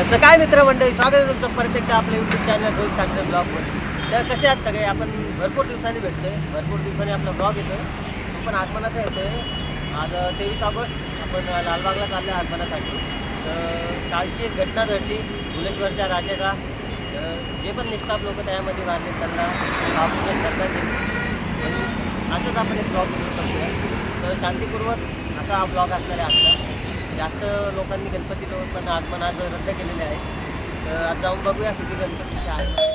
कसं काय मित्रमंडळी, स्वागत आहे तुमचं परत एकदा आपल्या यूट्यूब चॅनल रोहित साखरे ब्लॉगमध्ये. तर कसे आहात सगळे? आपण भरपूर दिवसांनी भेटतोय, भरपूर दिवसांनी आपला ब्लॉग येतो. आपण आगमनाचा येतोय. आज 23 ऑगस्ट आपण लालबागला चाललो आहे आगमनासाठी. तर कालची एक घटना घडली भुलेश्वरच्या राजाचा. जे पण निष्पाप लोक त्यामध्ये मारले त्यांना बाबूने करण्यात येईल. असंच आपण एक ब्लॉग सुरू करतोय. तर शांतीपूर्वक असा हा ब्लॉग असणार आहे आजचा. जास्त लोकांनी गणपती लोक पण आगमन आज रद्द केलेले आहे. तर आज जाऊन बघूया किती गणपतीचे आगमन.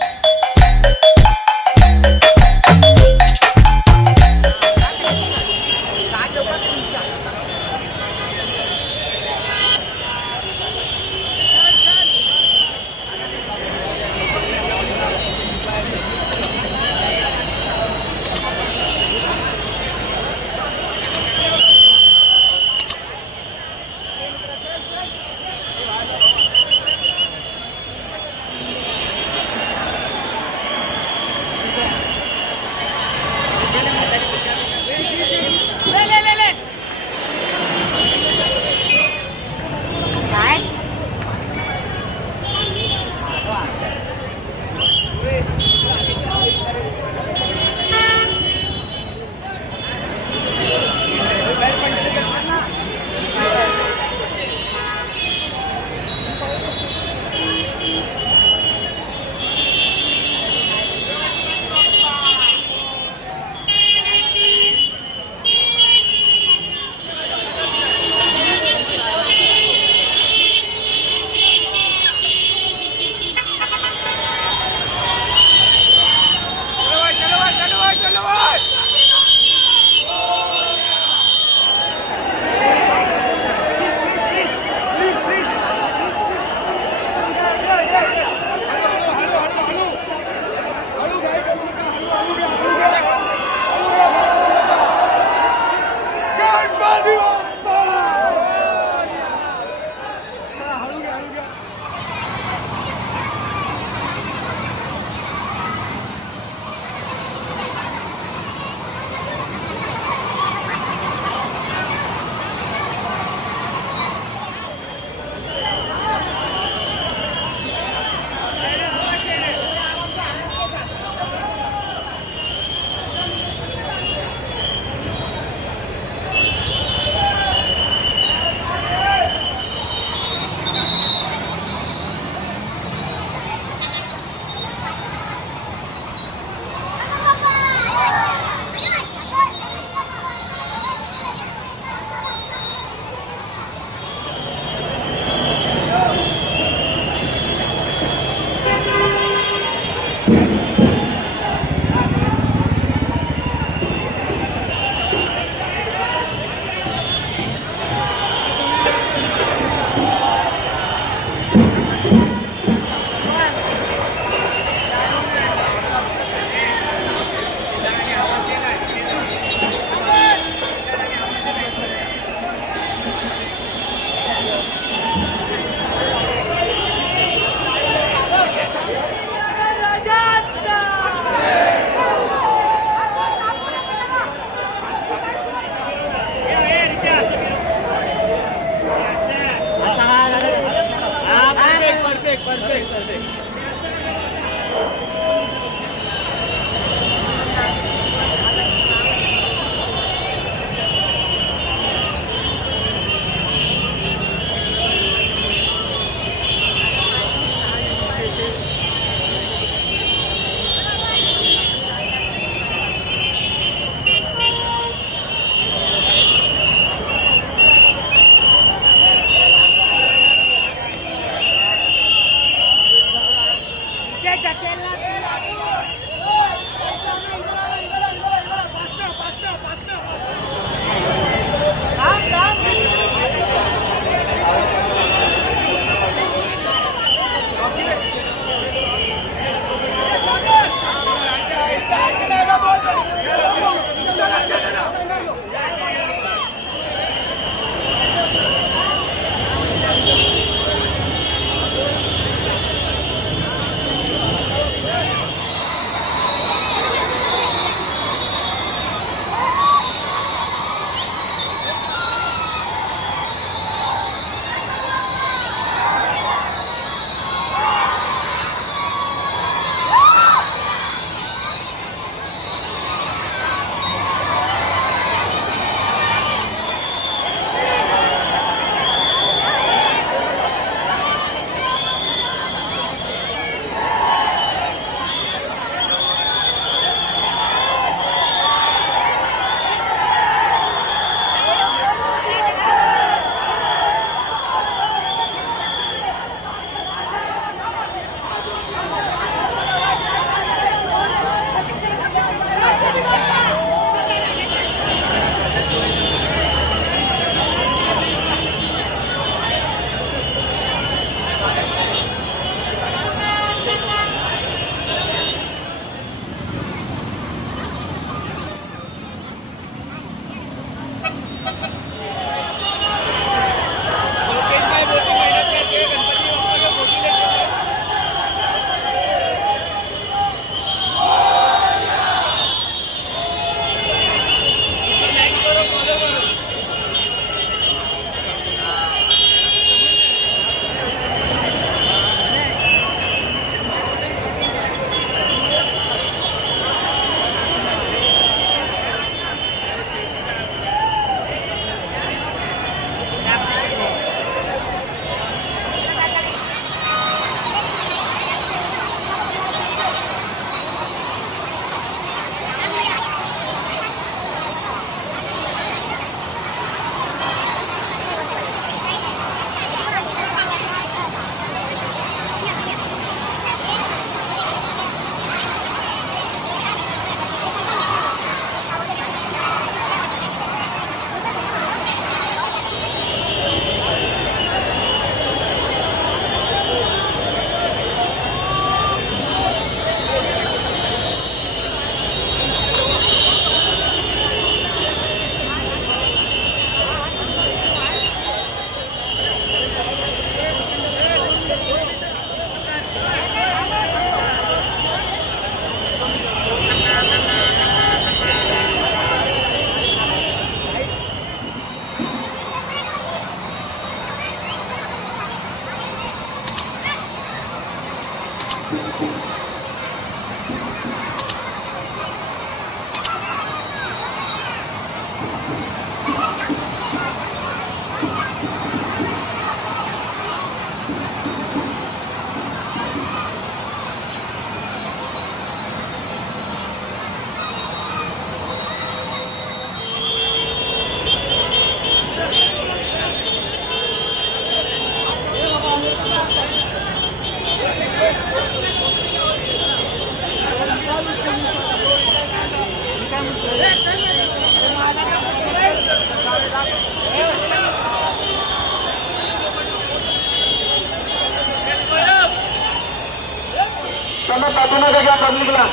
त्यांना पाठवण्याचा घ्या पब्लिकला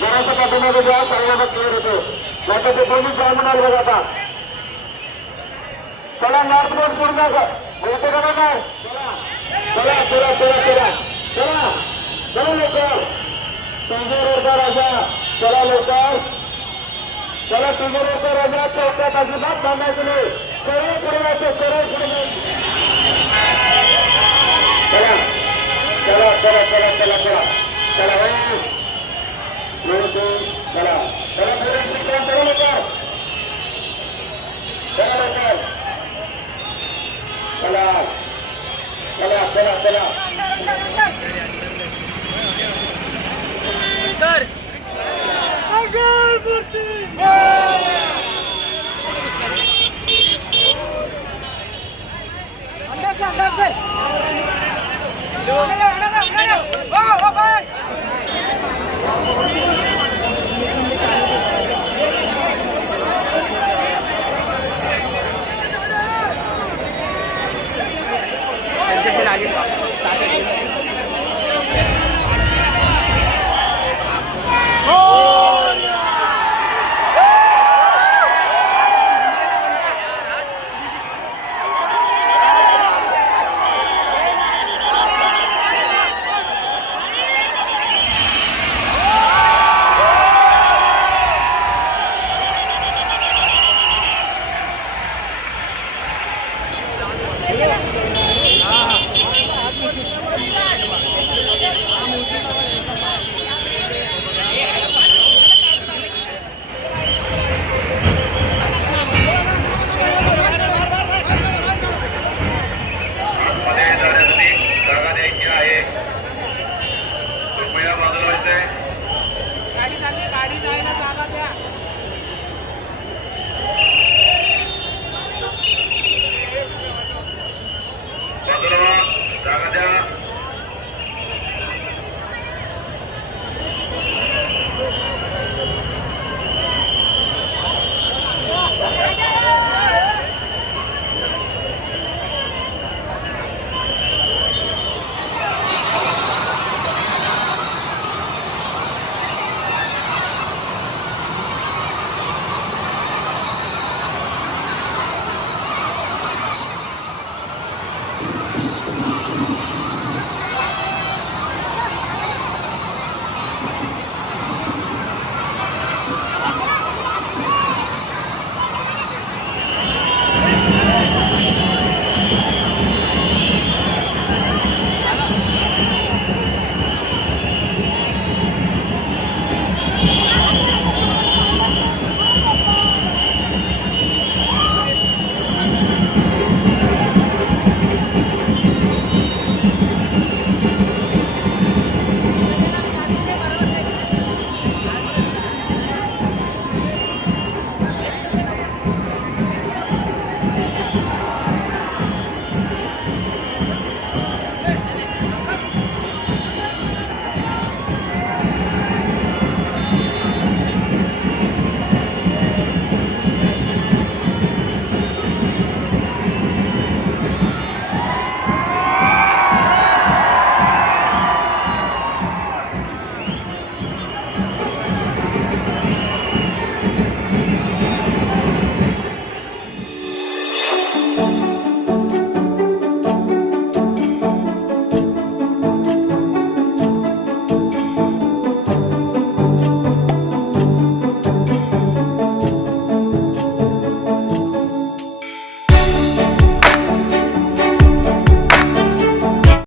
जरासा पाठवण्याचा घ्या सगळ्यांना क्लिअर होतो आता ते पोलीस काय म्हणाल बघा आता चला नॉर्थ रोड पूर्ण बोलते का नाही चला चला चला चला चला चला लवकर तुझे रोडचा राजा चला लवकर चला तुझे रोडचा राजा चौकात अजिबात बांधायचं नाही सरळ पुढे जायचं सरळ पुढे जायचं चला चला चला चला चला चला चला चला चला चला लवकर चला लवकर चला चला चला चला तर अंदर